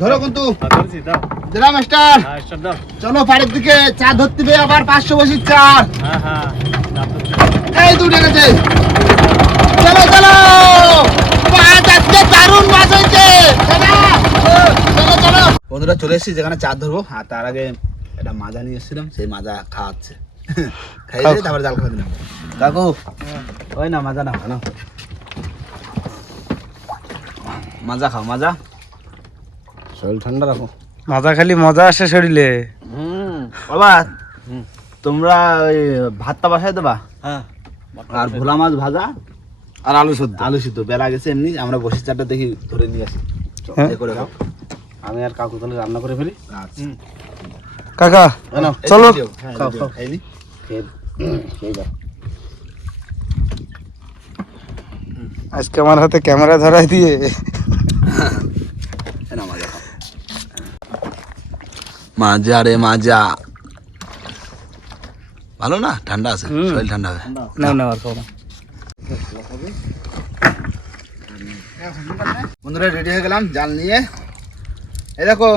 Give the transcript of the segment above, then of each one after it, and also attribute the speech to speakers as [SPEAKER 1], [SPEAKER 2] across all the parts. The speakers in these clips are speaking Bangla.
[SPEAKER 1] ধরো কিন্তু। দিলাম মাস্টার। চলো পাড়ের দিকে চা ধরতে হবে আবার পাঁচশো বসির চার এই দুটো গেছে। চলো চলো। দারুণ মাছ হয়েছে। চলো চলো। বন্ধুরা চলে এসেছি যেখানে চার ধরবো। আর তার আগে একটা মাজা নিয়ে এসেছিলাম সেই মাজা খাওয়াচ্ছে খাইয়ে তারপরে জাল খাওয়া দিলাম। কাকু ওই না মাজা না না। মাজা খাও মাজা। শরীর ঠান্ডা রাখো।
[SPEAKER 2] মাথা খালি মজা আসে শরীরে।
[SPEAKER 1] হুম বাবা তোমরা ওই ভাতটা বাসায় দেবা?
[SPEAKER 2] হ্যাঁ।
[SPEAKER 1] আর ভোলা মাছ ভাজা
[SPEAKER 2] আর আলু সদ্য
[SPEAKER 1] আলু সিদ্ধ বেলা গেছে এমনি আমরা বসে চারটা দেখি ধরে নিয়ে আসি।
[SPEAKER 2] হ্যাঁ।
[SPEAKER 1] করে খাও।
[SPEAKER 2] আমি আর কাকু তাহলে রান্না করে ফেলি।
[SPEAKER 1] আচ্ছা।
[SPEAKER 2] কাকা চলো।
[SPEAKER 1] হ্যাঁ,
[SPEAKER 2] খাও, খাও।
[SPEAKER 1] খাইনি? খেয়ে- খেয়ে যাও।
[SPEAKER 2] আজকে আমার হাতে ক্যামেরা ধরাই দিয়ে।
[SPEAKER 1] মাজা রে মাজা ভালো না? ঠান্ডা আছে? শরীর ঠান্ডা হবে?
[SPEAKER 2] না না। আর খাও
[SPEAKER 1] বন্ধুরা রেডি হয়ে গেলাম জাল নিয়ে। এই দেখো।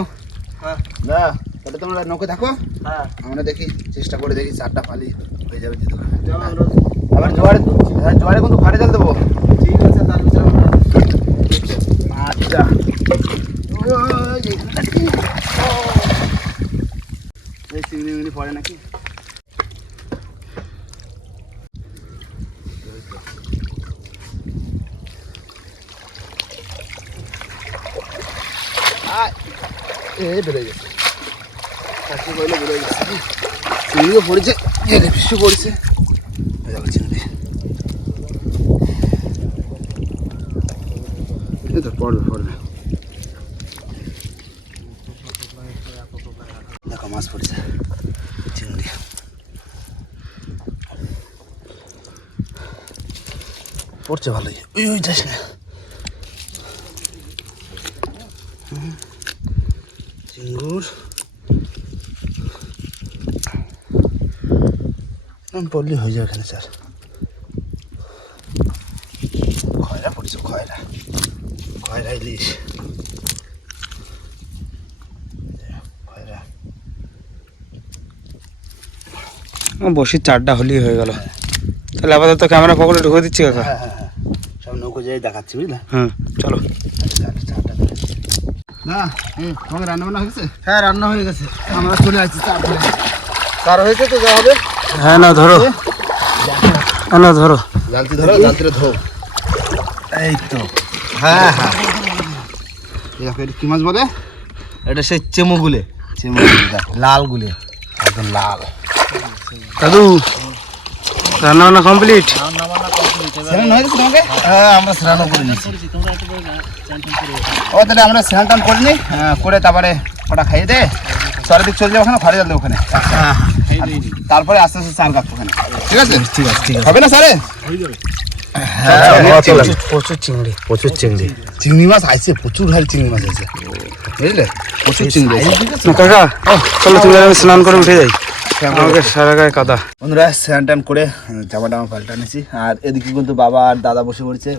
[SPEAKER 2] হ্যাঁ।
[SPEAKER 1] দা তাহলে তোমরা নৌকে থাকো।
[SPEAKER 2] হ্যাঁ।
[SPEAKER 1] আমরা দেখি চেষ্টা করে দেখি চারটা ফালি হয়ে যাবে আবার জোয়ারে জোয়ারে কিন্তু ফাটে জাল দেবো
[SPEAKER 2] ঠিক আছে তার ভিতরে আমরা
[SPEAKER 1] আচ্ছা ওই যে এখানটা কি? ও। এই চিংড়ি মিংড়ি পড়ে নাকি। এই বেড়ে গেছে। বেড়ে গেছে। পড়েছে পড়েছে এই দেখো চিংড়ি এই তো পড়বে পড়বে দেখো মাছ পড়েছে চিংড়ি পড়ছে ভালোই। ওই ওই যাস না। চিঙ্গুর পড়লে হয়ে যাবে এখানে স্যার। খয়রা পড়ছে খয়রা। খয়রা ইলিশ।
[SPEAKER 2] বসি চারটা হলেই হয়ে গেল। তাহলে আপাতত ক্যামেরা পকেটে ঢুকে দিচ্ছি কাকা।
[SPEAKER 1] হ্যাঁ হ্যাঁ। যাই দেখাচ্ছি বুঝলে?
[SPEAKER 2] হুম চলো।
[SPEAKER 1] না হুম তোমাকে রান্না বান্না হয়েছে?
[SPEAKER 2] হ্যাঁ রান্না হয়ে গেছে।
[SPEAKER 1] আমরা চলে আসছি চার
[SPEAKER 2] কার হয়েছে তো যা হবে। হ্যাঁ না ধরো। হ্যাঁ না ধরো।
[SPEAKER 1] জালতি ধরো জালতি ধরো এই তো। হ্যাঁ হ্যাঁ। এটা কি মাছ বলে?
[SPEAKER 2] এটা সেই চেমুগুলে।
[SPEAKER 1] দেখ,
[SPEAKER 2] লাল গুলে
[SPEAKER 1] একদম লাল।
[SPEAKER 2] দাদু রান্না বান্না কমপ্লিট।
[SPEAKER 1] স্নান হয়ে গেছে তোমাকে?
[SPEAKER 2] হ্যাঁ আমরা স্নানও করে নিচ্ছি
[SPEAKER 1] ও তাহলে আমরা স্নান টান করিনি। হ্যাঁ, করে তারপরে ওটা খাইয়ে দে। সরের দিক চলে যাব ওখানে ঘরে ওখানে। আর তারপরে আস্তে আস্তে চার কাটবো ওখানে। ঠিক আছে?
[SPEAKER 2] ঠিক আছে ঠিক আছে।
[SPEAKER 1] হবে না স্যারে?
[SPEAKER 2] প্রচুর চিংড়ি প্রচুর চিংড়ি।
[SPEAKER 1] চিংড়ি মাছ আইছে প্রচুর ভারী চিংড়ি মাছ আছে বুঝলে? প্রচুর চিংড়ি।
[SPEAKER 2] কাকা চলো তুমি আমি স্নান করে উঠে যাই। আমাকে সারা গায়ে কাদা।
[SPEAKER 1] বন্ধুরা স্নান টান করে জামা টামা পাল্টা নিয়েছি আর এদিকে কিন্তু বাবা আর দাদা বসে পড়েছে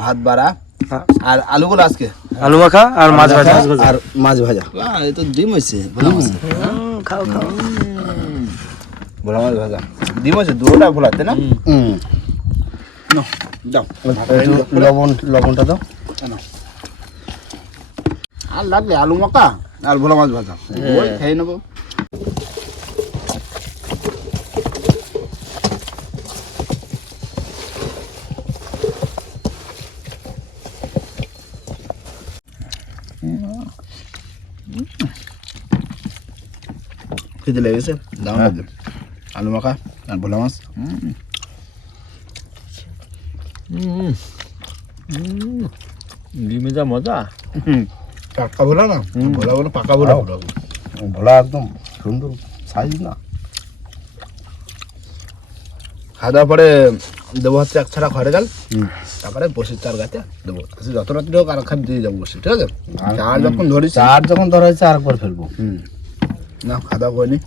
[SPEAKER 1] ভাত বাড়া। আর আলুগুলো আজকে?
[SPEAKER 2] আলু মাখা আর মাছ ভাজা।
[SPEAKER 1] আর মাছ ভাজা। এই তো ডিম হয়েছে ভোলা মাছ।
[SPEAKER 2] খাও খাও।
[SPEAKER 1] ভোলা মাছ ভাজা। ডিম হয়েছে দুটোটা ভোলা তাই না? হুম। দাও।
[SPEAKER 2] লবণ লবণটা দাও।
[SPEAKER 1] আর লাগলে আলু মাখা আর ভোলা মাছ ভাজা। খেয়ে নেব। খেতে লেগেছে দাম লাগবে আলু মাখা আর ভোলা মাছ
[SPEAKER 3] ডিমে যা মজা
[SPEAKER 1] পাকা ভোলা না ভোলা ভোলা পাকা ভোলা ভোলা
[SPEAKER 3] ভোলা একদম সুন্দর সাইজ না
[SPEAKER 1] খাওয়া দাওয়ার পরে দেবো হচ্ছে এক ছাড়া ঘরে গেল তারপরে বসে চার গাছে দেবো যত রাত্রি হোক আর খান দিয়ে যাব বসে ঠিক আছে চার যখন ধরিস
[SPEAKER 3] চার যখন ধরা হয়েছে আরেকবার ফেলব
[SPEAKER 1] হুম না খাওয়া দাওয়া করিনি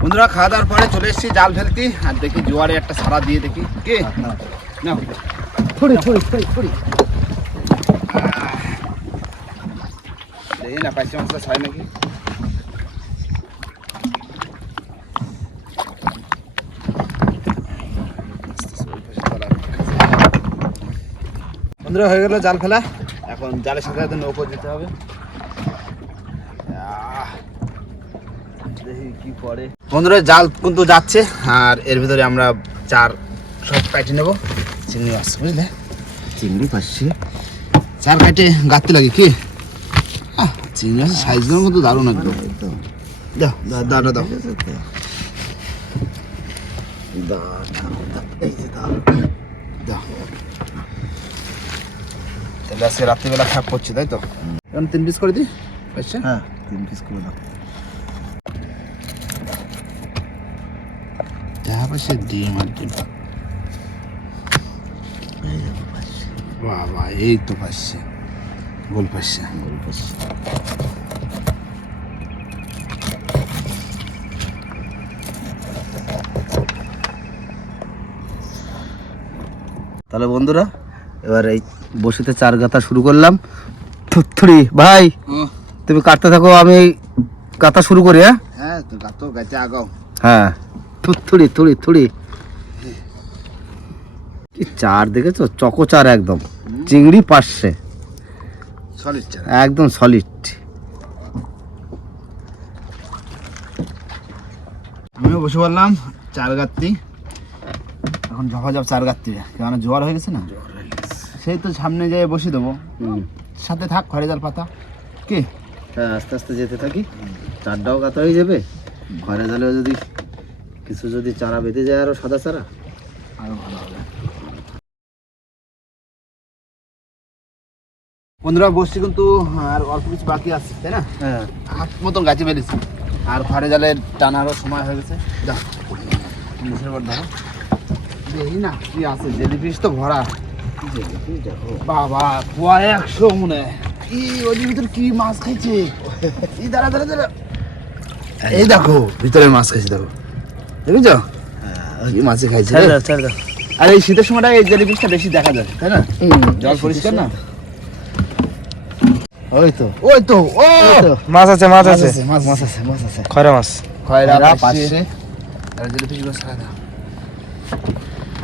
[SPEAKER 1] বন্ধুরা খাওয়া দাওয়ার পরে চলে এসেছি জাল ফেলতি আর দেখি জোয়ারে একটা সারা দিয়ে দেখি কে না
[SPEAKER 3] থুড়ি থুড়ি থুড়ি থুড়ি
[SPEAKER 1] দেখি না পাইছে মাছটা ছয় নাকি বন্ধুরা, হয়ে গেল জাল ফেলা। এখন জালের সাথে সাথে নৌকো দিতে হবে। দেখি কি করে। বন্ধুরা, জাল কিন্তু যাচ্ছে, আর এর ভিতরে আমরা চার সব কাটি নেব। চিংড়ি মাছ, বুঝলে? চিংড়ি পাচ্ছি চার কাটে গাঁততে লাগে কি? চিংড়ি মাছের সাইজগুলোর মতো দারুণ একদম। দাও দাঁড়া দাও দাও দাও তাহলে আজকে রাত্রিবেলা খাপ করছি তাই তো? এখন তিন পিস করে দিই? আচ্ছা
[SPEAKER 3] হ্যাঁ তিন পিস করে দাও।
[SPEAKER 1] দেখা পাচ্ছে ডিম আর ডিম বাবা এই তো পাচ্ছে গোল পাচ্ছে গোল পাচ্ছে
[SPEAKER 3] তাহলে বন্ধুরা এবার এই বসিতে চার গাথা শুরু করলাম। থুড়ি ভাই তুমি কাটতে থাকো আমি গাথা শুরু করি হ্যাঁ?
[SPEAKER 1] হ্যাঁ তো গাতো আগাও।
[SPEAKER 3] হ্যাঁ। থুড়ি থুড়ি থুড়ি। কি চার দেখেছ? চকো চার একদম। চিংড়ি পাশে
[SPEAKER 1] সলিড চারা।
[SPEAKER 3] একদম সলিড।
[SPEAKER 1] আমিও বসে বললাম চার গাত্তি এখন ঝপা ঝপ চার গাত্তি কেন জোয়ার হয়ে গেছে না? সেই তো সামনে যেয়ে বসে দেবো। সাথে থাক খড়ে জাল পাতা। কি?
[SPEAKER 3] হ্যাঁ আস্তে আস্তে যেতে থাকি। চারটাও গাথা হয়ে যাবে। ঘরে জালেও যদি কিছু যদি চারা বেঁধে যায় আরও সাদা চারা।
[SPEAKER 1] আরও ভালো হবে। বন্ধুরা বসছি কিন্তু আর অল্প কিছু বাকি আছে তাই না?
[SPEAKER 3] হ্যাঁ।
[SPEAKER 1] হাত মতন গাছে বেরিয়েছে আর ঘরে জালে টানারও সময় হয়ে গেছে। যা নিচের পর ধরো। দেখি না কি আছে? জেলি ফিস তো ভরা। বাবা পোয়া একশো মনে। হয়। কি ওর ভিতর কি মাছ খাইছে? এই দাঁড়া দাঁড়া দাঁড়া। এই দেখো ভিতরে মাছ খাইছে দেখো। দেখেছ? কি মাছে খাইছে আর এই শীতের সময়টা এই জেলি বেশি দেখা যায় তাই না? জল পরিষ্কার না?
[SPEAKER 3] ওই তো।
[SPEAKER 1] ওই তো ও!
[SPEAKER 2] মাছ আছে মাছ আছে।
[SPEAKER 1] মাছ মাছ আছে মাছ আছে।
[SPEAKER 2] খয়রা মাছ।
[SPEAKER 1] খয়রা
[SPEAKER 3] খয়রা
[SPEAKER 1] পাশে।
[SPEAKER 3] পাশে।
[SPEAKER 1] আর জেলি ফিসগুলো ছাড়া দাও।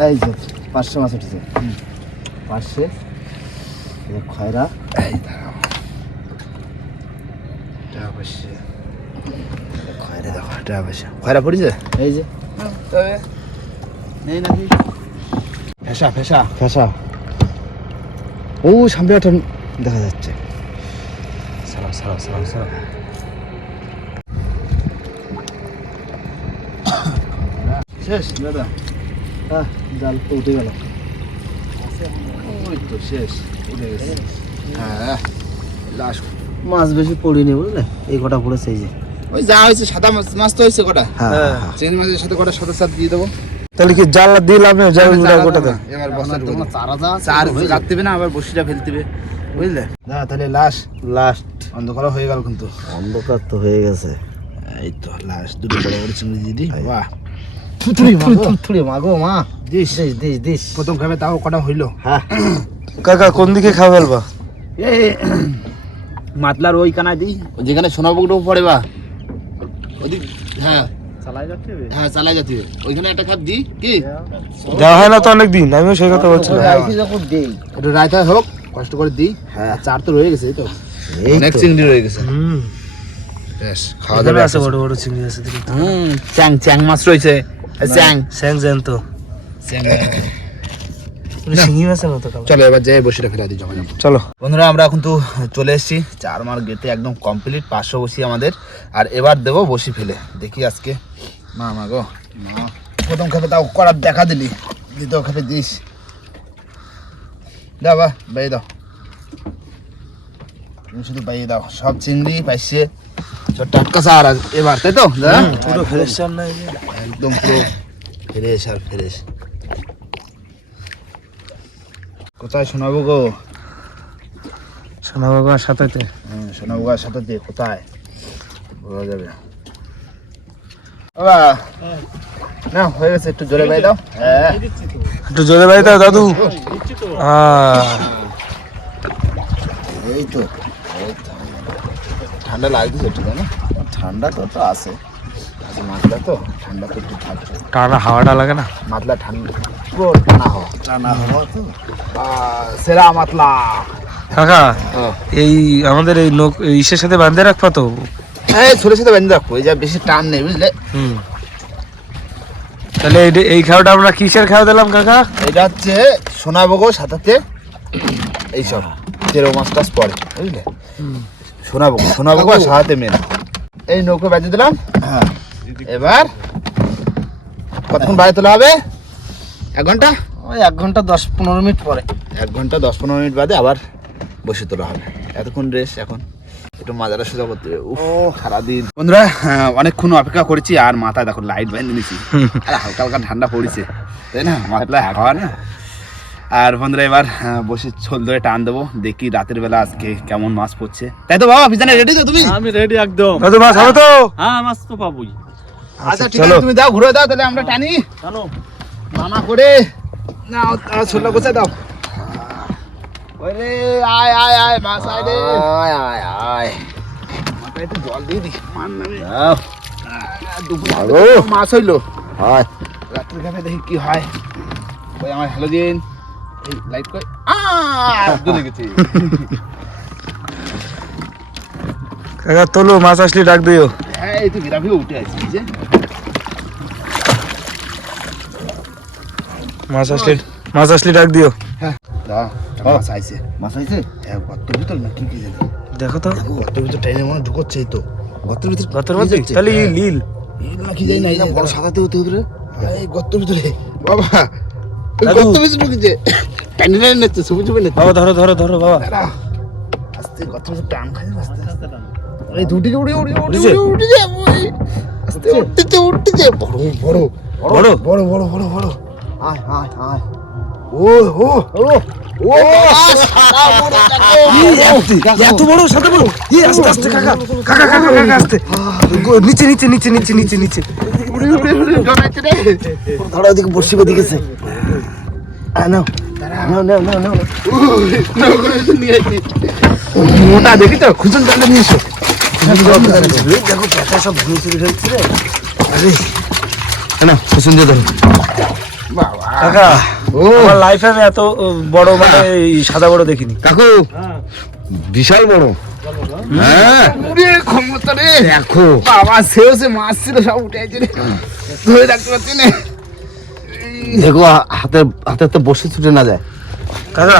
[SPEAKER 3] এই যে পাঁচশো মাছ উঠেছে। পাঁচশো এই খয়রা।
[SPEAKER 1] এই দাঁড়াও। টাকা পয়সা। খয়রা দেখো টাকা পয়সা। খয়রা পড়েছে?
[SPEAKER 3] এই যে।
[SPEAKER 1] তবে নেই নাকি? ফেসা ফেসা।
[SPEAKER 3] ফেসা। ও সামনে একটা দেখা যাচ্ছে।
[SPEAKER 1] শেষ দাদা।
[SPEAKER 3] হ্যাঁ জাল তো উঠে গেল।
[SPEAKER 1] ওই তো শেষ উঠে গেছে। হ্যাঁ লাশ
[SPEAKER 3] মাছ বেশি পড়িনি বুঝলে? এই কটা পড়েছে এই যে।
[SPEAKER 1] ওই যা হয়েছে সাদা মাছ মাছ তো হয়েছে কটা?
[SPEAKER 3] হ্যাঁ।
[SPEAKER 1] চিংড়ি মাছের সাথে কটা সাদা সাথ দিয়ে দেবো।
[SPEAKER 2] তাহলে কি জাল দিলাম জাল গোটা দাও
[SPEAKER 1] এবার বস্তা ঢুকে
[SPEAKER 3] চারা যা
[SPEAKER 1] চার না আবার বসিটা ফেলতে হবে বুঝলে? না তাহলে লাশ
[SPEAKER 3] লাস্ট
[SPEAKER 1] অন্ধকার হয়ে গেল কিন্তু।
[SPEAKER 3] অন্ধকার তো হয়ে গেছে।
[SPEAKER 1] এই তো লাশ দুটো বড় বড় চিংড়ি দিয়ে দিই। বাহ।
[SPEAKER 3] থুতুড়ি মাগো। মা।
[SPEAKER 1] দিস
[SPEAKER 3] দিস দিস দিস।
[SPEAKER 1] প্রথম খাবে তাও কটা হইল?
[SPEAKER 3] হ্যাঁ।
[SPEAKER 2] কাকা কোন দিকে খাওয়া ফেলবা
[SPEAKER 1] মাতলার ওই কানায় দিই যেখানে সোনাবুকটো পড়ে বা। ওদিক হ্যাঁ। হ্যাঁ চালাই যাতে ওইখানে একটা খাপ দিই কি?
[SPEAKER 2] দেওয়া হয় না তো অনেক দিন আমিও সেই কথা বলছিলাম।
[SPEAKER 3] যখন দেই।
[SPEAKER 1] একটু রায়তা হোক কষ্ট করে দিই
[SPEAKER 3] হ্যাঁ।
[SPEAKER 1] চার তো রয়ে গেছে এই তো। অনেক চিংড়ি রয়ে গেছে।
[SPEAKER 2] হুম।
[SPEAKER 1] বেশ খাওয়া দাওয়া
[SPEAKER 2] আছে বড় বড় চিংড়ি আছে দেখি।
[SPEAKER 1] হুম চ্যাং চ্যাং মাছ রয়েছে। চ্যাং
[SPEAKER 2] স্যাং মতো কালার
[SPEAKER 1] চলো এবার যাই বসিটা ফেলা দিই জমা
[SPEAKER 2] চলো।
[SPEAKER 1] বন্ধুরা আমরা কিন্তু চলে এসেছি। চার মার গেতে একদম কমপ্লিট পাঁচশো বসি আমাদের। আর এবার দেবো বসি ফেলে। দেখি আজকে। মা মা গো। মা প্রথম খাবে তাও করার দেখা দিলি। দ্বিতীয় খাবে দিস। দাও বা বাইয়ে দাও। তুমি শুধু বাইয়ে দাও। সব চিংড়ি পাইছে টাটকা সার এবার তাই তো?
[SPEAKER 2] পুরো ফ্রেশ চাল না
[SPEAKER 1] একদম পুরো ফ্রেশ আর ফ্রেশ। কোথায় শোনাবো গো?
[SPEAKER 2] সোনা বাবা সাথেতে।
[SPEAKER 1] হ্যাঁ সাথে দিয়ে কোথায়? বলা যাবে বাবা না হয়ে গেছে একটু জোরে বাই দাও। হ্যাঁ।
[SPEAKER 2] একটু জোরে বাড়ি দাও দাদু। আহ,
[SPEAKER 1] এই তো। ঠান্ডা লাগছে একটু তাই না? ঠান্ডা তো তো আছে। মাতলা তো? ঠান্ডা তো একটু থাকছে
[SPEAKER 2] টানা হাওয়াটা লাগে না?
[SPEAKER 1] মাতলা ঠান্ডা। পুরো টানা হওয়া। টানা হওয়া তো। সেরা মাতলা।
[SPEAKER 2] কাকা এই আমাদের এই নৌক এই ইসের সাথে বাঁধে রাখবা তো?
[SPEAKER 1] এই ছোটো সাথে বেঁধে রাখব এই যা বেশি টান নেই বুঝলে?
[SPEAKER 2] হুম। তাহলে এই এই খাওয়াটা আমরা কিসের খাওয়া দিলাম কাকা?
[SPEAKER 1] এটা হচ্ছে সোনাবগো সাঁতাতে এইসব তেরো মাস টাস পরে বুঝলে? সোনাবগো আর সাহাতে মেন। এই নৌকো বেঁধে দিলাম। এবার কতক্ষণ বাইরে তোলা হবে? এক ঘণ্টা?
[SPEAKER 3] ওই এক ঘণ্টা দশ পনেরো মিনিট পরে।
[SPEAKER 1] এক ঘণ্টা দশ পনেরো মিনিট বাদে আবার বসে তোলা হবে। এতক্ষণ রেস এখন। একটু মাজাটা সোজা করতে হবে। উফ সারাদিন। বন্ধুরা হ্যাঁ, অনেকক্ষণ অপেক্ষা করেছি আর মাথায় দেখো লাইট বেঁধে নিয়েছি আর হালকা হালকা ঠান্ডা পড়েছে। তাই না? মাথায় হাওয়া না। আর বন্ধুরা এবার হ্যাঁ, বসে ছোল ধরে টান দেবো। দেখি রাতের বেলা আজকে কেমন মাছ পড়ছে। তাই তো বাবা পিছনে রেডি তো তুমি?
[SPEAKER 4] আমি রেডি একদম।
[SPEAKER 2] দাদু মাছ হবে তো?
[SPEAKER 4] হ্যাঁ মাছ তো পাবোই।
[SPEAKER 1] আচ্ছা ঠিক আছে তুমি দাও ঘুরে দাও তাহলে আমরা টানি।
[SPEAKER 4] জানো?
[SPEAKER 1] মামা করে না ছোটলা গোছায় দাও। ওরে আয় আয় আয় মাছ আয় রে
[SPEAKER 3] আয় আয় আয়।
[SPEAKER 1] মাথায় একটু জল দিয়ে দি মান নামে।
[SPEAKER 3] দাও।
[SPEAKER 1] দুপুর মাছ হইল।
[SPEAKER 3] আয়।
[SPEAKER 1] রাত্রে খাবে দেখি কি হয়। ওই আমার হ্যালোজেন এই লাইট কই? আহ জ্বলে গেছে
[SPEAKER 2] কাকা তোলো মাছ আসলে ডাক দিও।
[SPEAKER 1] হ্যাঁ এই তো গ্রাফিও উঠে আছে যে।
[SPEAKER 2] মাছ আসলে মাছ আসলে ডাক দিও।
[SPEAKER 1] দাও মাছ আইছে।
[SPEAKER 3] মাছ হয়েছে
[SPEAKER 1] হ্যাঁ গর্তের ভিতর না কি কি জানি।
[SPEAKER 2] দেখো তো।
[SPEAKER 1] গর্তের ভিতর ট্রেনে মনে হয় ঢুকোচ্ছে তো। গর্তের ভিতর
[SPEAKER 2] গতর মধ্যে? তাহলে লীল
[SPEAKER 1] না কি জানি না বড়
[SPEAKER 3] সাদাতে হতে
[SPEAKER 1] এই গর্তের ভিতরে। বাবা ওই
[SPEAKER 2] দাদু।
[SPEAKER 1] ঢুকেছে? টানি টানি নিচ্ছে সুবি সুবি
[SPEAKER 2] বাবা ধরো ধরো ধরো বাবা।
[SPEAKER 1] দাঁড়া। আস্তে গর্তের ভিতর টান খাই আস্তে আস্তে। এই দুটি উড়ে উড়ে উড়ে
[SPEAKER 2] উঠেছে?
[SPEAKER 1] উড়ে উঠে যায় ওই আস্তে উঠতেছে উঠতেছে বড় বড়
[SPEAKER 2] বড়?
[SPEAKER 1] বড় বড় বড় বড়।
[SPEAKER 3] আয় আয় আয়।
[SPEAKER 1] ও ও
[SPEAKER 2] এত বড় সাথে বড়? আস্তে আস্তে কাকা কাকা কাকা কাকা আস্তে। নিচে নিচে নিচে নিচে নিচে নিচে।
[SPEAKER 1] উড়ে উড়ে উড়ে জড়াইছে রে।
[SPEAKER 3] ধরো ওদিকে বসি বেঁধে গেছে আয় নাও। নাও নাও নাও নাও।
[SPEAKER 1] নিয়ে আসি মোটা দেখি তো টানে নিয়ে এসো।
[SPEAKER 3] দেখো পেটা সব ভুঁড়ি চুরি ফেলছে রে। আরে। না কুসুন দিয়ে ধরো।
[SPEAKER 1] বাবা।
[SPEAKER 2] কাকা
[SPEAKER 1] ও।
[SPEAKER 2] আমার লাইফে আমি এত বড় মানে এই সাদা বড় দেখিনি।
[SPEAKER 3] কাকু বিশাল বড়। হ্যাঁ?
[SPEAKER 1] উড়ে ক্ষমতা রে।
[SPEAKER 3] দেখো।
[SPEAKER 1] বাবা সেও সে মাছ ছিল সব উঠে আছে রে ধরে রাখতে পারছি না।
[SPEAKER 3] দেখো হাতে হাতে তো বসে ছুটে না যায়।
[SPEAKER 2] কাকা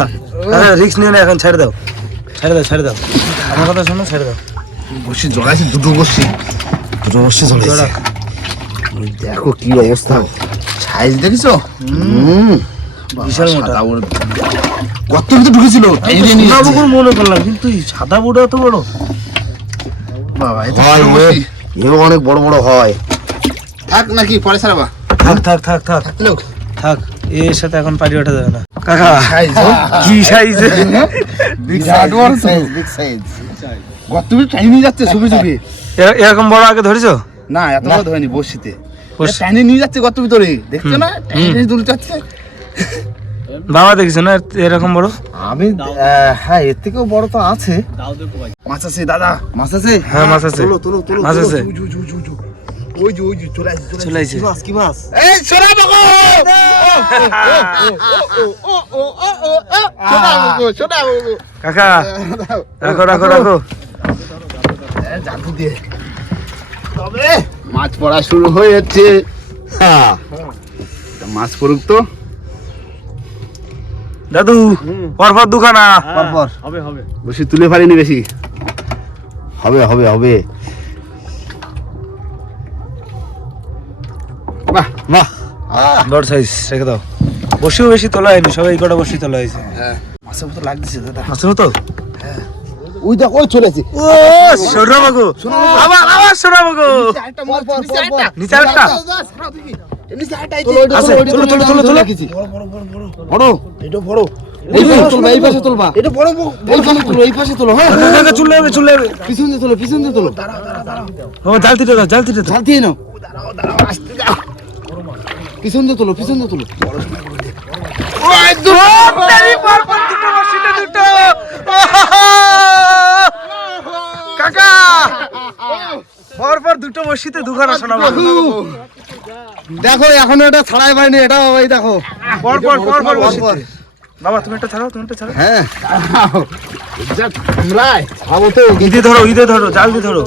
[SPEAKER 2] কাকা রিস্ক নিও না এখন ছেড়ে দাও। ছেড়ে দাও ছেড়ে দাও। আমার কথা শোনো ছেড়ে দাও।
[SPEAKER 1] বসে জড়াইছে দুটো বসে।
[SPEAKER 3] দুটো বসে চলে
[SPEAKER 2] জোড়া।
[SPEAKER 3] দেখো কি অবস্থা।
[SPEAKER 1] সাইজ দেখিছো?
[SPEAKER 3] হুম।
[SPEAKER 2] বিশাল মোটা।
[SPEAKER 1] কত ভিতরে ঢুকেছিল?
[SPEAKER 2] মনে করলাম কিন্তু সাদা বুড়ো এত বড়।
[SPEAKER 1] বাবা
[SPEAKER 3] হয় অনেক বড় বড় হয়।
[SPEAKER 1] থাক নাকি পরে সারাবা
[SPEAKER 2] থাক থাক থাক থাক। থাক এর সাথে এখন পারি ওঠা যাবে না। কাকা কি সাইজ
[SPEAKER 3] বিগ
[SPEAKER 1] ভিতরে যাচ্ছে ছবি ছবি।
[SPEAKER 2] এরকম বড় আগে ধরেছো?
[SPEAKER 1] না এত বড় ধরেনি বসিতে
[SPEAKER 2] বস-
[SPEAKER 1] টাইনি নিয়ে যাচ্ছে কত ভিতরে? দেখছ না? টাইনি যাচ্ছে।
[SPEAKER 2] বাবা দেখছ না এরকম বড়?
[SPEAKER 3] আমি হ্যাঁ এর থেকেও বড় তো আছে।
[SPEAKER 1] মাছ আছে দাদা
[SPEAKER 3] মাছ আছে
[SPEAKER 2] হ্যাঁ মাছ আছে
[SPEAKER 3] তুলো তুলো তুলো।
[SPEAKER 2] মাছ আছে
[SPEAKER 1] উজু, উজু, উজু, উজু। ওই যে ওই যে চলে আসছে চলে
[SPEAKER 2] চলে
[SPEAKER 3] মাছ কি মাছ?
[SPEAKER 1] এই সোনা বাবু! ও ও ও ও ও ও সোনা বাবু সোনা বাবু
[SPEAKER 2] কাকা রাখো রাখো রাখো।
[SPEAKER 1] জাদু দিয়ে তবে মাছ পড়া শুরু হয়ে। যাচ্ছে
[SPEAKER 3] হ্যাঁ
[SPEAKER 1] মাছ পড়ুক তো।
[SPEAKER 2] দাদু পরপর দুখানা
[SPEAKER 3] পরপর
[SPEAKER 4] হবে হবে
[SPEAKER 1] বেশি তুলে পারিনি বেশি
[SPEAKER 3] হবে হবে হবে
[SPEAKER 1] বাহ
[SPEAKER 3] বাহ
[SPEAKER 2] বড় সাইজ রেখে দাও বসিও বেশি তোলা হয়নি সবাই কটা বসি তোলা হয়েছে
[SPEAKER 1] হ্যাঁ মাছের মতো লাগতেছে দাদা
[SPEAKER 2] মাছের মতো
[SPEAKER 1] ওই দেখ ওই চলে আসছে
[SPEAKER 2] ও সোনা বাগো আবার আবার সোনা বাগো
[SPEAKER 1] নিচে আরেকটা
[SPEAKER 2] নিচে আরেকটা?
[SPEAKER 1] নিচে আরেকটা
[SPEAKER 2] আছে। চলো চলো চলো চলো
[SPEAKER 3] বড়
[SPEAKER 1] এটা বড়।
[SPEAKER 3] এই পাশে তুলবা এই পাশে তুলবা।
[SPEAKER 1] এটা বড় বড়।
[SPEAKER 3] পাশে তুলো এই পাশে তুলো হ্যাঁ।
[SPEAKER 2] কাকা চলে যাবে চলে যাবে
[SPEAKER 3] পিছন দিয়ে তুলো পিছন দিয়ে তুলো।
[SPEAKER 2] জালতিটা দাও
[SPEAKER 3] নাও।
[SPEAKER 1] দাঁড়াও দাঁড়াও আসতে
[SPEAKER 3] পিছন দিয়ে তোলো পিছন দিয়ে তোলো।
[SPEAKER 1] ওই দূর
[SPEAKER 2] কাকা! পরপর দুটো বসিতে দুখানা শোনাবো
[SPEAKER 3] দেখো এখনও এটা ছাড়াই পাইনি এটা ওই দেখো।
[SPEAKER 2] পরপর পরপর বসিতে
[SPEAKER 3] পরপর।
[SPEAKER 2] বাবা তুমি একটা ছাড়াও তুমি একটা ছাড়াও।
[SPEAKER 3] হ্যাঁ। খাব তো।
[SPEAKER 2] ধরো ধরো জাল দিয়ে ধরো।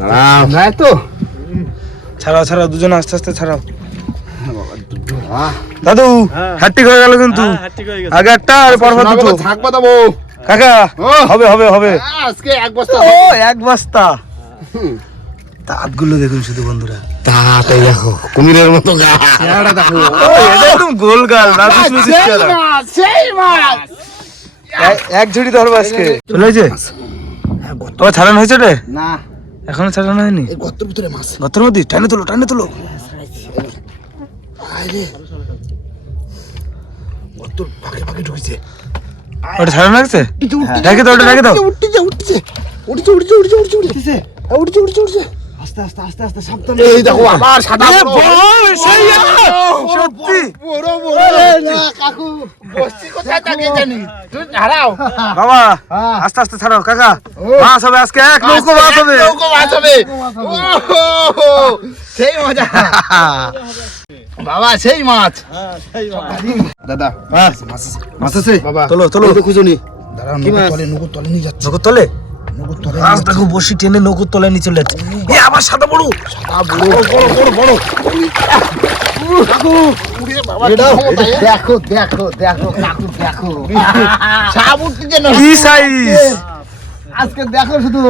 [SPEAKER 3] দাঁড়াও।
[SPEAKER 1] নাই তো।
[SPEAKER 2] ছাড়াও ছাড়াও দুজন আস্তে আস্তে ছাড়াও। দাদু
[SPEAKER 4] হ্যাঁ।
[SPEAKER 2] হয়ে গেল কিন্তু।
[SPEAKER 4] হ্যাঁ, হ্যাঁ, হয়ে।
[SPEAKER 2] আগে একটা আর পরপর দুটো।
[SPEAKER 1] থাকবা দেবো
[SPEAKER 2] কাকা হবে হবে হবে।
[SPEAKER 1] আজকে এক বস্তা।
[SPEAKER 2] ও এক বস্তা। দাঁতগুলো দেখুন শুধু বন্ধুরা।
[SPEAKER 3] তাড়াতাড়ি দেখো কুমিরের মতো গা। দেখো।
[SPEAKER 2] একদম গোল গাল
[SPEAKER 1] সেই মাছ
[SPEAKER 2] এক- ঝুড়ি ধরবো আজকে। চলে হয়েছে ও ছাড়ানো হয়েছে রে
[SPEAKER 3] না।
[SPEAKER 2] এখনও ছাড়ানো হয়নি?
[SPEAKER 1] গর্তের ভিতরে মাছ।
[SPEAKER 2] গতর মধ্যে? টানে তোলো টানে তোলো।
[SPEAKER 1] আরে গর্তর ফাঁকে ফাঁকে ঢুকেছে।
[SPEAKER 2] ওটা ছাড়ানো হয়েছে রেখে দাও ওটা দাও।
[SPEAKER 1] উঠছে উঠছে উঠছে উঠছে উঠছে উঠছে উঠছে। উঠছে উঠছে উঠছে।
[SPEAKER 3] আস্তে আস্তে আস্তে আস্তে সাবধান
[SPEAKER 1] এই দেখো আবার সাদা
[SPEAKER 2] সেই সত্যি।
[SPEAKER 1] বড় বড় না কাকু বস্তি কোথায় থাকে জানি? হারাও।
[SPEAKER 2] বাবা
[SPEAKER 3] হ্যাঁ।
[SPEAKER 2] আস্তে আস্তে কাকা। মাছ হবে আজকে এক নৌকো মাছ হবে
[SPEAKER 1] নৌকো মাছ হবে। সেই মজা। বাবা সেই মাছ। দাদা
[SPEAKER 3] মাছ মাছ আছে।
[SPEAKER 1] বাবা
[SPEAKER 3] এই তো খুঁজুনি
[SPEAKER 1] দাঁড়াও নৌকো তলে নৌকো তলে নিয়ে যাচ্ছে।
[SPEAKER 2] নৌকো তলে? মাছ দেখো বসি টেনে নৌকো তোলে নিয়ে চলে যাচ্ছে। এ আবার সাদা বড়।
[SPEAKER 1] বড়। বড় বড় কাকু?
[SPEAKER 3] দেখো দেখো দেখো দেখো। আজকে দেখো শুধু।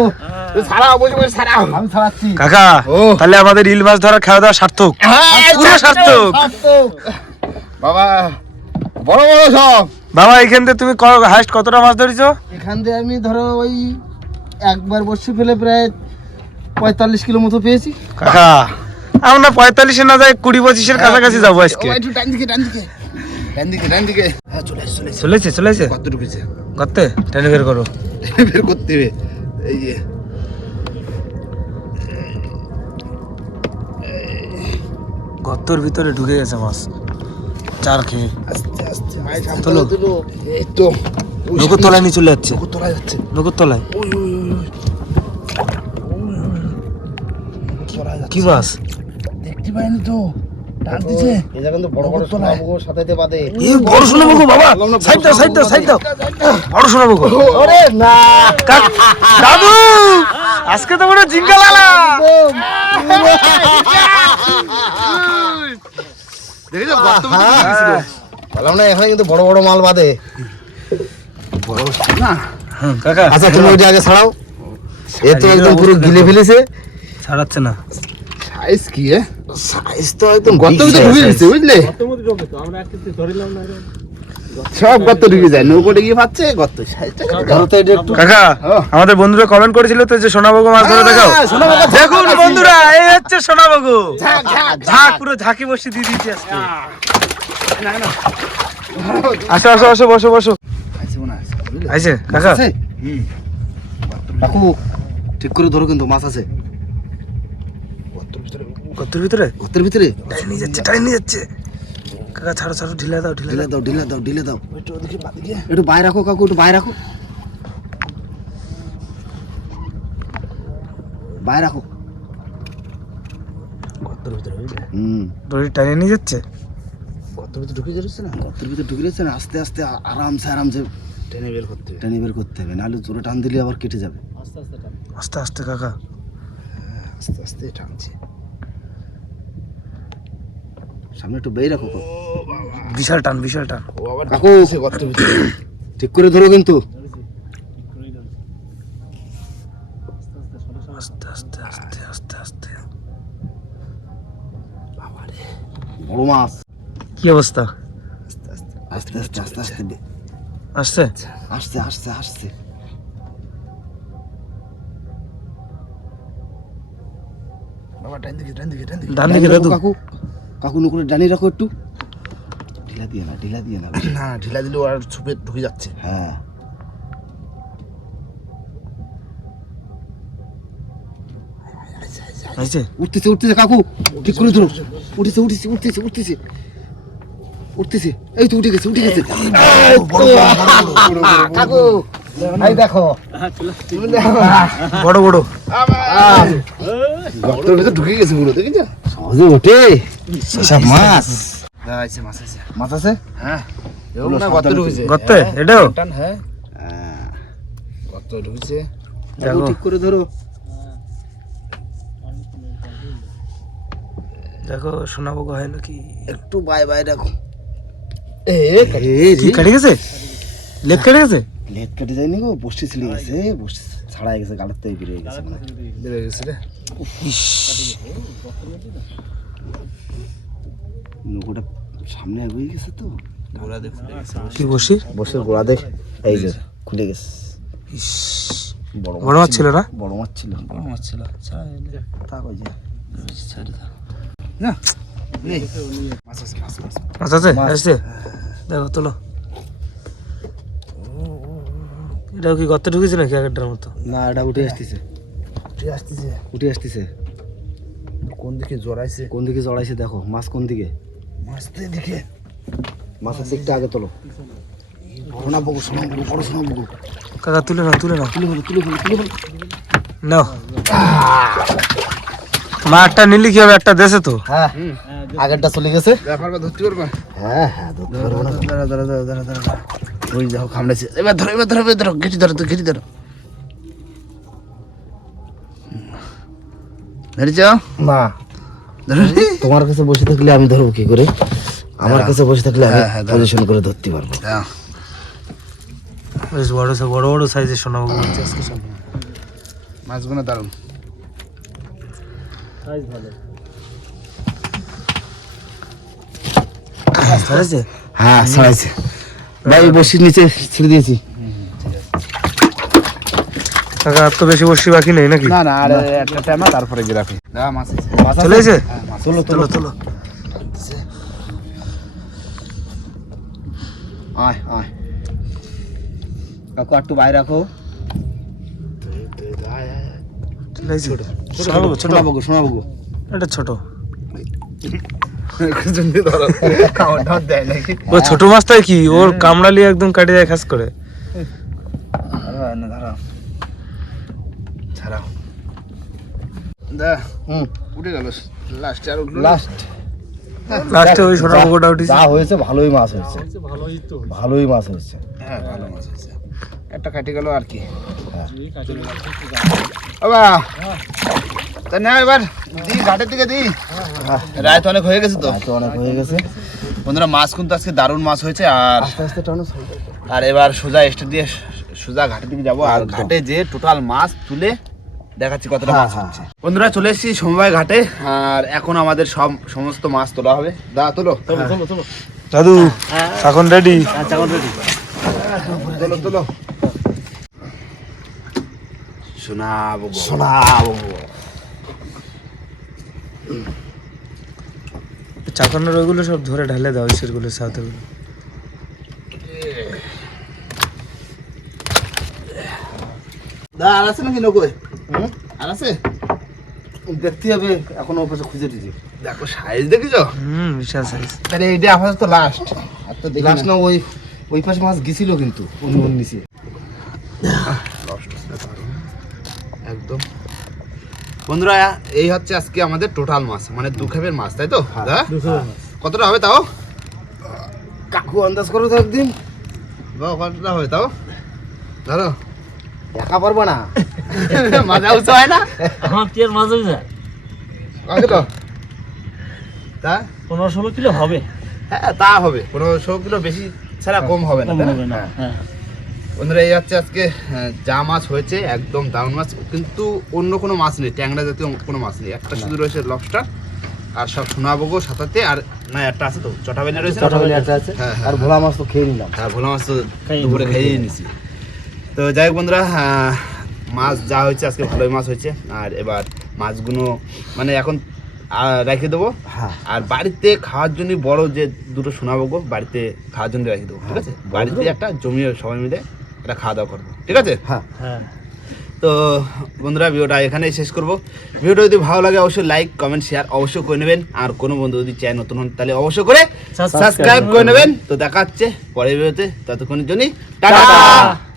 [SPEAKER 2] তাহলে আমাদের ইল মাছ ধরা খাওয়া দাওয়া সার্থক।
[SPEAKER 1] হ্যাঁ,
[SPEAKER 2] সার্থক
[SPEAKER 1] বাবা বড় বড় সব।
[SPEAKER 2] বাবা এখান থেকে তুমি হাইস্ট কতটা মাছ ধরেছো?
[SPEAKER 3] এখান দিয়ে আমি ধরো ওই একবার বসে ফেলে প্রায় পঁয়তাল্লিশ কিলো মতো পেয়েছি।
[SPEAKER 2] কাকা আমরা পঁয়তাল্লিশে না যাই কুড়ি পঁচিশের কাছাকাছি যাব আজকে।
[SPEAKER 1] একটু ডান দিকে ডান দিকে। ডান দিকে ডান দিকে। হ্যাঁ চলে আসছে চলে আসছে।
[SPEAKER 2] চলেছে চলেছে?
[SPEAKER 1] কত ঢুকেছে
[SPEAKER 2] করতে? টেনে বের করো।
[SPEAKER 1] বের করতে হবে। এই যে।
[SPEAKER 2] গর্তর ভিতরে ঢুকে গেছে মাছ। চার খেয়ে।
[SPEAKER 1] আস্তে আস্তে
[SPEAKER 2] তোলো। নৌকোর তলায় নিয়ে চলে যাচ্ছে।
[SPEAKER 1] নৌকো তোলা যাচ্ছে।
[SPEAKER 2] নৌকোর তলায়। কি মাছ
[SPEAKER 1] দেখতে পাইনি তো। দিছে।
[SPEAKER 3] এটা কিন্তু বড় বড়
[SPEAKER 1] নগদ তোলায়।
[SPEAKER 3] সোনামুখো সাথে
[SPEAKER 2] এ বড় বাবা! সাইড দাও সাইড দাও সাইড দাও। বড়
[SPEAKER 3] ওরে না।
[SPEAKER 2] দাদু! আজকে তো বড় জিঙ্গা লালা।
[SPEAKER 1] দেখেছ গর্ত ভিতরে
[SPEAKER 3] বললাম না এখানে কিন্তু বড় বড় মাল বাদে।
[SPEAKER 1] বড় না।
[SPEAKER 2] কাকা।
[SPEAKER 3] আচ্ছা তুমি ওইটা আগে ছাড়াও। এ তো একদম পুরো গিলে ফেলেছে।
[SPEAKER 2] ছাড়াচ্ছে না।
[SPEAKER 1] সাইজ কি
[SPEAKER 3] সাইজ তো একদম
[SPEAKER 1] গর্ত ভিতরে ঢুকে গেছে বুঝলে? সব গর্ত ঢুকে যায় নৌকো ঢুকে পাচ্ছে গর্ত
[SPEAKER 2] কাকা। আমাদের বন্ধুরা কমেন্ট করেছিল তো যে সোনাবাগু মাছ ধরে দেখাও।
[SPEAKER 1] হ্যাঁ,
[SPEAKER 2] দেখুন বন্ধুরা এই হচ্ছে সোনাবাগু।
[SPEAKER 1] ঝাঁক,
[SPEAKER 2] পুরো ঝাঁকি বসে দিয়ে দিয়েছি আজকে। আসো আসো আসো বসো বসো।
[SPEAKER 1] আছে আছে,
[SPEAKER 2] আইছে কাকা।
[SPEAKER 3] কাকু ঠিক করে ধরো কিন্তু মাছ আছে।
[SPEAKER 1] গর্তের ভিতরে?
[SPEAKER 3] গর্তের ভিতরে?
[SPEAKER 2] টাইম নিয়ে যাচ্ছে টাইম নিয়ে যাচ্ছে। কাকা ছাড়ো ছাড়ো ঢিলা দাও ঢিলা দাও।
[SPEAKER 3] ঢিলে দাও ঢিলে দাও।
[SPEAKER 1] ওইটা ওদিকে বাদিকে
[SPEAKER 3] একটু বাইরে রাখো কাকু একটু বাইরে রাখো। বাইরে রাখো।
[SPEAKER 1] গর্তের ভিতরে
[SPEAKER 3] হুম।
[SPEAKER 2] দড়ি টাইনে নিয়ে যাচ্ছে?
[SPEAKER 1] গর্তের ভিতরে ঢুকে যাচ্ছে না?
[SPEAKER 3] গর্তের ভিতরে ঢুকে গেছে না? আস্তে আস্তে আরামসে আরামসে
[SPEAKER 1] টেনে বের করতে হবে।
[SPEAKER 3] টেনে বের করতে হবে নাহলে জোরে টান দিলে আবার কেটে যাবে।
[SPEAKER 2] আস্তে আস্তে আস্তে আস্তে কাকা।
[SPEAKER 1] আস্তে আস্তে টানছে।
[SPEAKER 3] সামনে একটু বেই রাখো।
[SPEAKER 2] বিশাল টান বিশাল টান।
[SPEAKER 3] কাকু ঠিক করে ধরো কিন্তু।
[SPEAKER 2] আস্তে আস্তে আস্তে আস্তে আস্তে।
[SPEAKER 3] বড় মাছ।
[SPEAKER 2] কি অবস্থা?
[SPEAKER 1] আস্তে আস্তে
[SPEAKER 3] আস্তে আস্তে আস্তে আস্তে বে-
[SPEAKER 2] আসছে?
[SPEAKER 3] আসছে আসছে আসছে।
[SPEAKER 1] বাবা ডান দিকে ডান দিকে ডান দিকে।
[SPEAKER 2] ডান দিকে
[SPEAKER 3] ডানি রাখো
[SPEAKER 2] দাদু।
[SPEAKER 3] কাকু। কাকু নুকুরে ডানি রাখো একটু। ঢিলা দিয়ে না ঢিলা দিয়ে না।
[SPEAKER 1] না ঢিলা দিলেও আর ছুপে ঢুকে যাচ্ছে।
[SPEAKER 3] হ্যাঁ। উঠতেছে উঠতেছে কাকু। ঠিক করে ধরো। উঠেছে উঠেছে উঠতেছে উঠতেছে। উঠতেছে। এই তো উঠে গেছে উঠে গেছে। এই তো। কাকু এই দেখো
[SPEAKER 2] বড় বড়
[SPEAKER 1] ঢুকে গেছে পুরো দেখেছ
[SPEAKER 3] সহজে ওঠে।
[SPEAKER 2] সব মাছ
[SPEAKER 1] আছে মাছ আছে
[SPEAKER 3] মাছ আছে
[SPEAKER 1] হ্যাঁ। এগুলো না গর্তে ঢুকেছে।
[SPEAKER 2] গর্তে? এটাও?
[SPEAKER 1] টান হ্যাঁ। গর্তে ঢুকেছে।
[SPEAKER 2] দেখো।
[SPEAKER 3] ঠিক করে ধরো।
[SPEAKER 2] দেখো শোনাবো হয় নাকি
[SPEAKER 3] একটু বাই বাই রাখো। এ
[SPEAKER 2] কি কেটে। গেছে? লেগ কেটে গেছে?
[SPEAKER 3] লেট কেটে যায়নি গো বসে ছিঁড়ে গেছে বসে ছাড়াই গেছে গালের থেকে বেরিয়ে গেছে হয়।
[SPEAKER 1] বেড়ে গেছে রে।
[SPEAKER 3] নৌকোটা সামনে এগিয়ে গেছে তো?
[SPEAKER 1] গোড়া
[SPEAKER 2] কি বসি
[SPEAKER 3] বসে গোড়া দেখ। এই যে খুলে গেছে।
[SPEAKER 2] ইস
[SPEAKER 3] বড়
[SPEAKER 2] বড় মাছ ছিল না?
[SPEAKER 3] বড় মাছ ছিল।
[SPEAKER 1] বড় মাছ ছিল।
[SPEAKER 3] তা কই যে
[SPEAKER 1] না আছে মাছ মাছ
[SPEAKER 2] মাছ আছে? আসছে? দেখো তোলো। এটাও কি গর্তে ঢুকেছে নাকি আগেরটার মতো?
[SPEAKER 3] না এটা উঠে আসতেছে।
[SPEAKER 1] উঠে আসতেছে।
[SPEAKER 3] উঠে আসতেছে।
[SPEAKER 1] কোন দিকে জড়াইছে?
[SPEAKER 3] কোন দিকে জড়াইছে দেখো মাছ কোন দিকে?
[SPEAKER 1] মাছ তো দিকে
[SPEAKER 3] মাছের দিকটা আগে তোলো। সোনা বগু সোনা বগু বড় সোনা বগু।
[SPEAKER 2] কাকা তুলে নাও তুলে নাও।
[SPEAKER 3] তুলে ফেলো তুলে ফেলো তুলে ফেলো।
[SPEAKER 2] নাও। মা একটা নিলি কি হবে একটা দেশে তো।
[SPEAKER 3] হ্যাঁ আগেরটা চলে গেছে।
[SPEAKER 1] ধরতে পারবা?
[SPEAKER 3] হ্যাঁ হ্যাঁ ধরতে পারব না।
[SPEAKER 1] ধরো ধরো ধরো ধরো ধরো ধরো ওই দেখো খামড়াইছে এবার ধরো এবার ধরো এবার ধরো ঘেটি ধরো তো ধরো। ধরেছ?
[SPEAKER 3] না।
[SPEAKER 1] ধরো
[SPEAKER 3] তোমার কাছে বসে থাকলে আমি ধরবো কি করে? আমার কাছে বসে থাকলে আমি
[SPEAKER 1] হ্যাঁ, হ্যাঁ।
[SPEAKER 3] পজিশন করে ধরতে পারব।
[SPEAKER 2] বেশ বড় বড় বড় সাইজের
[SPEAKER 1] মাছগুলো
[SPEAKER 3] হ্যাঁ ছড়াইছে ভাই বসির নিচে ছেড়ে দিয়েছি।
[SPEAKER 2] কাকা আর তো বেশি বসি বাকি নেই নাকি?
[SPEAKER 1] না না আর একটা টাইমা তারপরে রাখি। দা মাছ আছে।
[SPEAKER 2] চলে এসে?
[SPEAKER 3] তোলো
[SPEAKER 2] তোলো তোলো
[SPEAKER 3] আয় আয়। কাকু একটু বাইরে রাখো।
[SPEAKER 2] চলে শোনাবো ছোট
[SPEAKER 3] সোনা বগু সোনা বগু
[SPEAKER 2] এটা ছোট।
[SPEAKER 1] ধরো খাওয়া দাওয়া দেয় নাকি।
[SPEAKER 2] ও ছোট মাছটাই কি? ওর কামড়ালি একদম কাটি দেয় খাস করে
[SPEAKER 1] ধরো না ধরো ছাড়াও দা
[SPEAKER 3] হুম।
[SPEAKER 1] উঠে গেল লাস্টে আর উঠল
[SPEAKER 3] লাস্ট
[SPEAKER 2] লাস্টে ওই ছোট পোকোটা উঠিছে।
[SPEAKER 3] যা হয়েছে ভালোই মাছ হয়েছে। ভালোই মাছ হয়েছে।
[SPEAKER 1] হ্যাঁ ভালো মাছ হয়েছে। একটা কাটে গেল আর কি।
[SPEAKER 3] হ্যাঁ।
[SPEAKER 1] বাবা! তা না এবার দি ঘাটের দিকে দি। রাত অনেক হয়ে গেছে তো।
[SPEAKER 3] তো অনেক হয়ে গেছে।
[SPEAKER 1] বন্ধুরা মাছ কিন্তু আজকে দারুণ মাছ হয়েছে আর
[SPEAKER 3] আস্তে আস্তে টানো
[SPEAKER 1] আর এবার সোজা স্টেট দিয়ে সোজা ঘাটের দিকে যাব। আর ঘাটে যে টোটাল মাছ তুলে দেখাচ্ছি কতটা
[SPEAKER 3] হ্যাঁ,
[SPEAKER 1] মাছ
[SPEAKER 3] হ্যাঁ,
[SPEAKER 1] হচ্ছে। বন্ধুরা চলে এসেছি সমবায় ঘাটে আর এখন আমাদের সব সমস্ত মাছ তোলা হবে। দা তোলো। তোলো তোলো তোলো।
[SPEAKER 2] দাদু এখন রেডি
[SPEAKER 1] তোলো তোলো। শোনাবো
[SPEAKER 3] শোনাবো।
[SPEAKER 2] চাকানোর ওইগুলো সব ধরে ঢালে দাও সেগুলো সাথে
[SPEAKER 1] দা আর আছে নাকি নৌকোয় আর আছে?
[SPEAKER 3] দেখতে হবে এখনও ওর পাশে খুঁজে
[SPEAKER 1] দেখো সাইজ দেখেছ?
[SPEAKER 2] হুম বিশাল সাইজ
[SPEAKER 1] তাহলে এইটা আপাতত লাস্ট আর তো দেখি
[SPEAKER 3] লাস্ট না। ওই ওই পাশে মাছ গেছিল কিন্তু অন্য অন্য নিচে।
[SPEAKER 1] একদম। বন্ধুরা এই হচ্ছে আজকে আমাদের টোটাল মাছ মানে দু খাবের মাছ তাই তো? দা? কতটা হবে তাও?
[SPEAKER 3] কাকু আন্দাজ করো তো একদিন।
[SPEAKER 1] কতটা হবে তাও? ধরো।
[SPEAKER 3] একা পারব না।
[SPEAKER 1] উঁচু হয় না?
[SPEAKER 4] আমার আর
[SPEAKER 1] কত তা।
[SPEAKER 4] পনেরো ষোলো কিলো হবে।
[SPEAKER 1] হ্যাঁ তা হবে। পনেরোশো কিলো বেশি ছাড়া কম হবে না
[SPEAKER 4] কম? হবে না হ্যাঁ।
[SPEAKER 1] বন্ধুরা এই হচ্ছে আজকে যা মাছ হয়েছে একদম দারুণ মাছ। কিন্তু অন্য কোনো মাছ নেই ট্যাংরা জাতীয় কোনো মাছ নেই। একটা শুধু রয়েছে লবস্টার আর সব সোনাবগো সাঁতাতে আর না একটা আছে তো চটাবেলা রয়েছে
[SPEAKER 3] একটা আছে।
[SPEAKER 1] হ্যাঁ, হ্যাঁ,
[SPEAKER 3] আর ভোলা মাছ তো খেয়ে নিলাম।
[SPEAKER 1] হ্যাঁ ভোলা মাছ তো
[SPEAKER 4] খাইয়ে
[SPEAKER 1] দুপুরে
[SPEAKER 4] নিয়েছি।
[SPEAKER 1] নিছি তো যাই হোক বন্ধুরা মাছ যা হয়েছে আজকে ভালোই মাছ হয়েছে। আর এবার মাছগুলো মানে এখন রেখে দেবো।
[SPEAKER 3] হ্যাঁ।
[SPEAKER 1] আর বাড়িতে খাওয়ার জন্য বড় যে দুটো শোনাবো গো বাড়িতে খাওয়ার জন্য রেখে দেবো ঠিক আছে? বাড়িতে একটা জমিয়ে সবাই মিলে একটা খাওয়া দাওয়া করব ঠিক আছে?
[SPEAKER 3] হ্যাঁ।
[SPEAKER 4] হ্যাঁ।
[SPEAKER 1] তো বন্ধুরা ভিডিওটা এখানেই শেষ করব। ভিডিওটা যদি ভালো লাগে অবশ্যই লাইক কমেন্ট শেয়ার অবশ্যই করে নেবেন। আর কোনো বন্ধু যদি চায় নতুন হন তাহলে অবশ্যই করে সাবস্ক্রাইব করে নেবেন। তো দেখা হচ্ছে পরের ভিডিওতে ততক্ষণের জন্য টাটা!
[SPEAKER 4] টাটা।